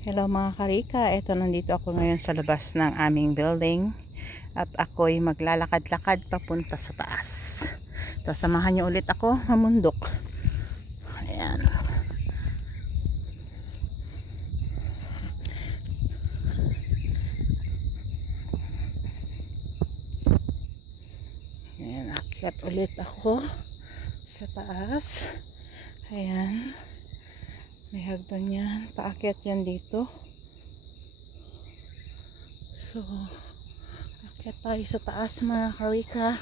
Hello mga karika, eto nandito ako ngayon sa labas ng aming building at ako'y maglalakad-lakad papunta sa taas. So, samahan niyo ulit ako mamundok. Ayan. Ayan, akyat ulit ako sa taas. Ayan. May hagdan yan. Paakyat yan dito. So, akyat tayo sa taas mga karika.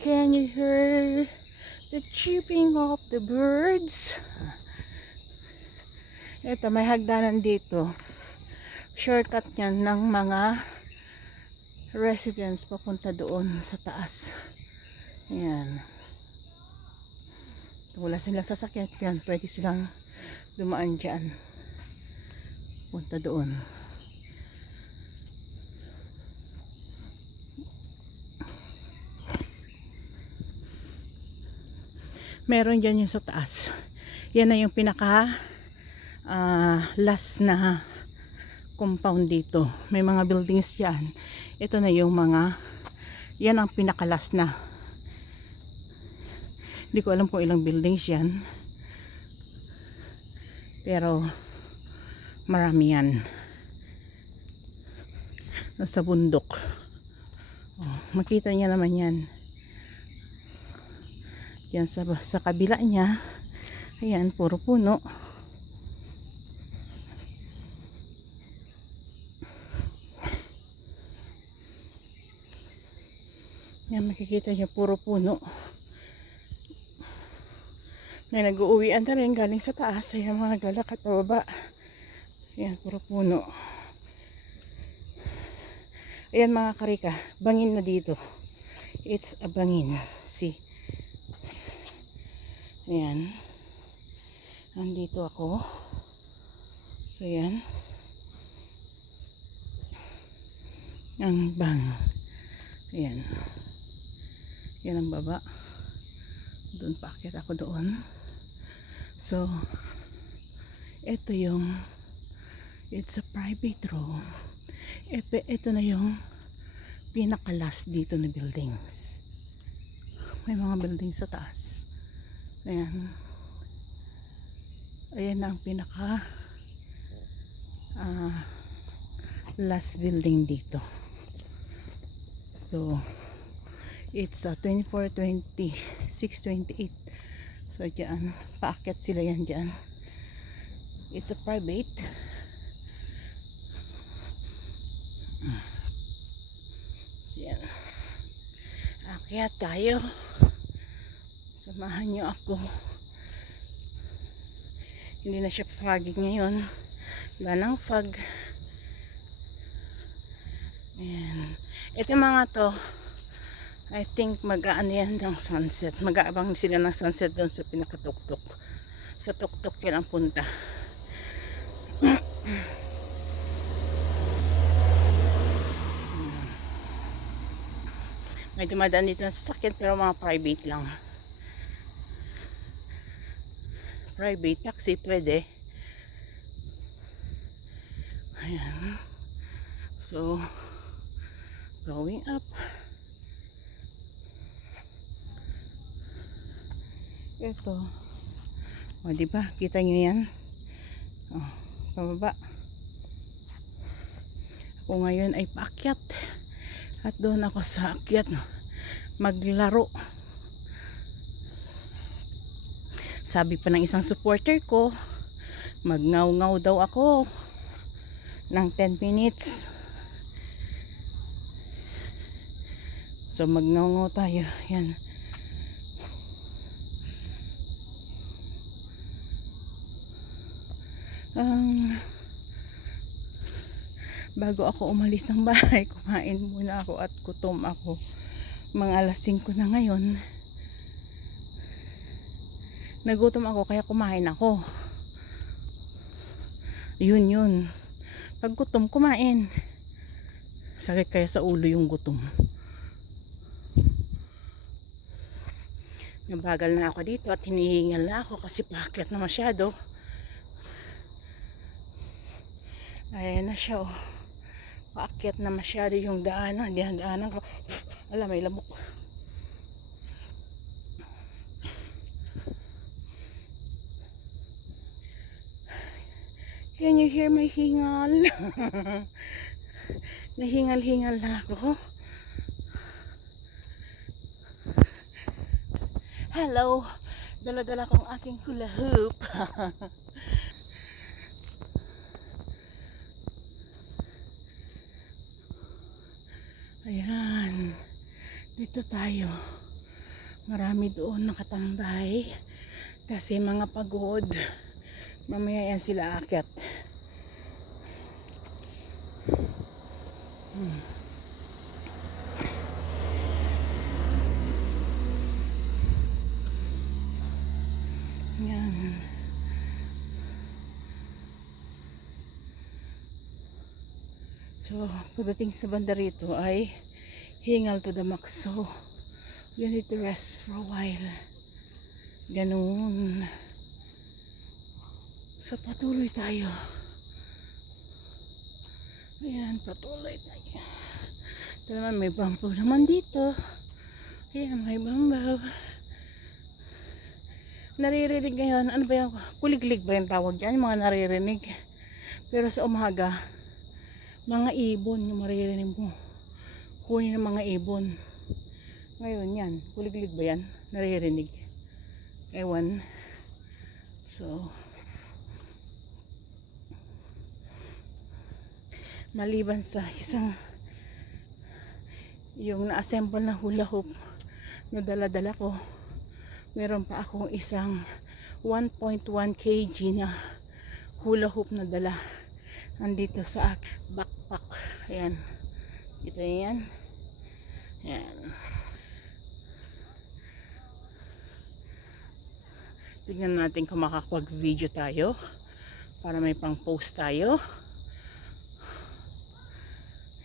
Can you hear the chirping of the birds? Ito, may hagdanan dito. Shortcut yan ng mga residents papunta doon sa taas. Ayan. Wala silang sasakyan yan, pwede silang dumaan dyan punta doon. Meron dyan yung sa taas, yan na yung pinaka last na compound dito. May mga buildings dyan, ito na yung mga, yan ang pinaka last na. Hindi ko alam kung ilang buildings yan. Pero marami yan. Nasa bundok. Oh, makita niya naman yan. Yan sa kabila niya. Ayan, puro puno. Yan, makikita niyo puro puno. May nag-uuwian na rin galing sa taas. Ayan, mga naglalakad pababa. Ayan, puro puno. Ayan mga karika, bangin na dito. It's a bangin. See? Ayan. Nandito ako. So, ayan. Ang bang. Ayan. Yan ang baba. Doon paakyat ako doon. So, ito yung, it's a private room. Ito na yung pinaka-last dito na buildings. May mga buildings sa taas. Ayan. Ayan na ang pinaka last building dito. So, it's 24, 26, 28. So, dyan. Paakyat sila yan dyan. It's a private. Yan. Akyat tayo. Samahan nyo ako. Hindi na siya fogging ngayon. Wala nang fog. Ayan. Ito mga to, I think mag-aano yan ng sunset. Mag-aabang sila ng sunset doon sa pinakatuktok. Sa tuktok yan ang punta. May dumadaan dito ng sasakyan pero mga private lang. Private taxi pwede. Ayan. So, going up. Ito. O, diba? Kita nyo yan? O, pababa. Ako ngayon ay paakyat. At doon ako sa akyat. Maglaro. Sabi pa ng isang supporter ko, magngaw-ngaw daw ako ng 10 minutes. So, magngaw-ngaw tayo. Yan. Bago ako umalis ng bahay, kumain muna ako at gutom ako. Mga alas 5 na ngayon. Nagutom ako kaya kumain ako. Yun. Pag gutom, kumain. Sakit kaya sa ulo yung gutom. Nabagal na ako dito at hinihingal na ako kasi paakyat na masyado. Ayan na siya, oh. Paakyat na masyado yung daanan. Daanan ko. Ala, may lamok. Can you hear my hingal? Nahingal-hingal na ako. Hello. Dala-dala kong aking hula hoop. Ayan. Dito tayo. Marami doon nakatambay. Kasi mga pagod. Mamaya yan sila aakyat. Yan. So, pagdating sa banda rito ay hingal to the max. So, you need to rest for a while. Ganun. So, patuloy tayo. Ayan, patuloy tayo. Ito naman, may bamboo naman dito. Ayan, may bamboo. Naririnig ngayon, ano ba yung kuliglig ba yung tawag dyan? Mga naririnig. Pero sa umaga, mga ibon yung maririnig mo. Huni ng mga ibon. Ngayon yan, kuliglig ba yan? Naririnig. Ewan. So, maliban sa isang yung na-assemble na hula hoop na dala-dala ko, meron pa akong isang 1.1 kg na hula hoop na dala nandito sa backpack. Ayan, ito yan. Ayan, tignan natin kung makakapag video tayo para may pang post tayo.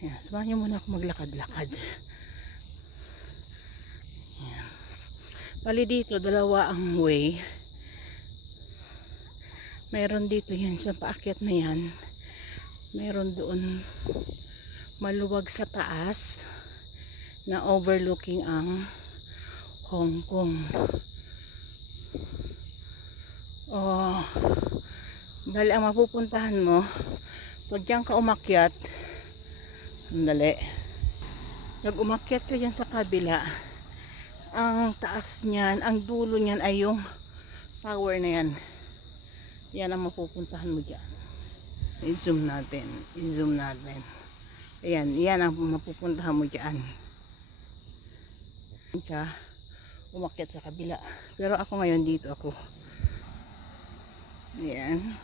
Ayan, samahan nyo muna ako maglakad-lakad. Ayan. Bali dito, dalawa ang way. Meron dito yan sa paakyat na yan. Meron doon maluwag sa taas na overlooking ang Hong Kong. Oh, dali ang mapupuntahan mo pag diyan ka umakyat. Sandali. Pag umakyat ka dyan sa kabila, ang taas niyan, ang dulo niyan ay yung tower na yan. Yan ang mapupuntahan mo dyan. I-zoom natin. I-zoom natin. Ayan, yan ang mapupuntahan mo dyan. Ka umakyat sa kabila. Pero ako ngayon dito ako. Ayan.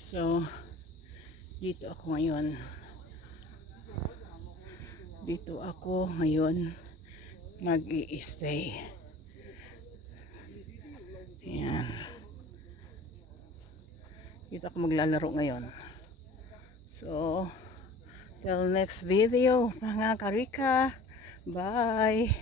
So, dito ako ngayon. Dito ako ngayon mag-i-stay. Ayan. Dito ako maglalaro ngayon. So, till next video, mga karika. Bye!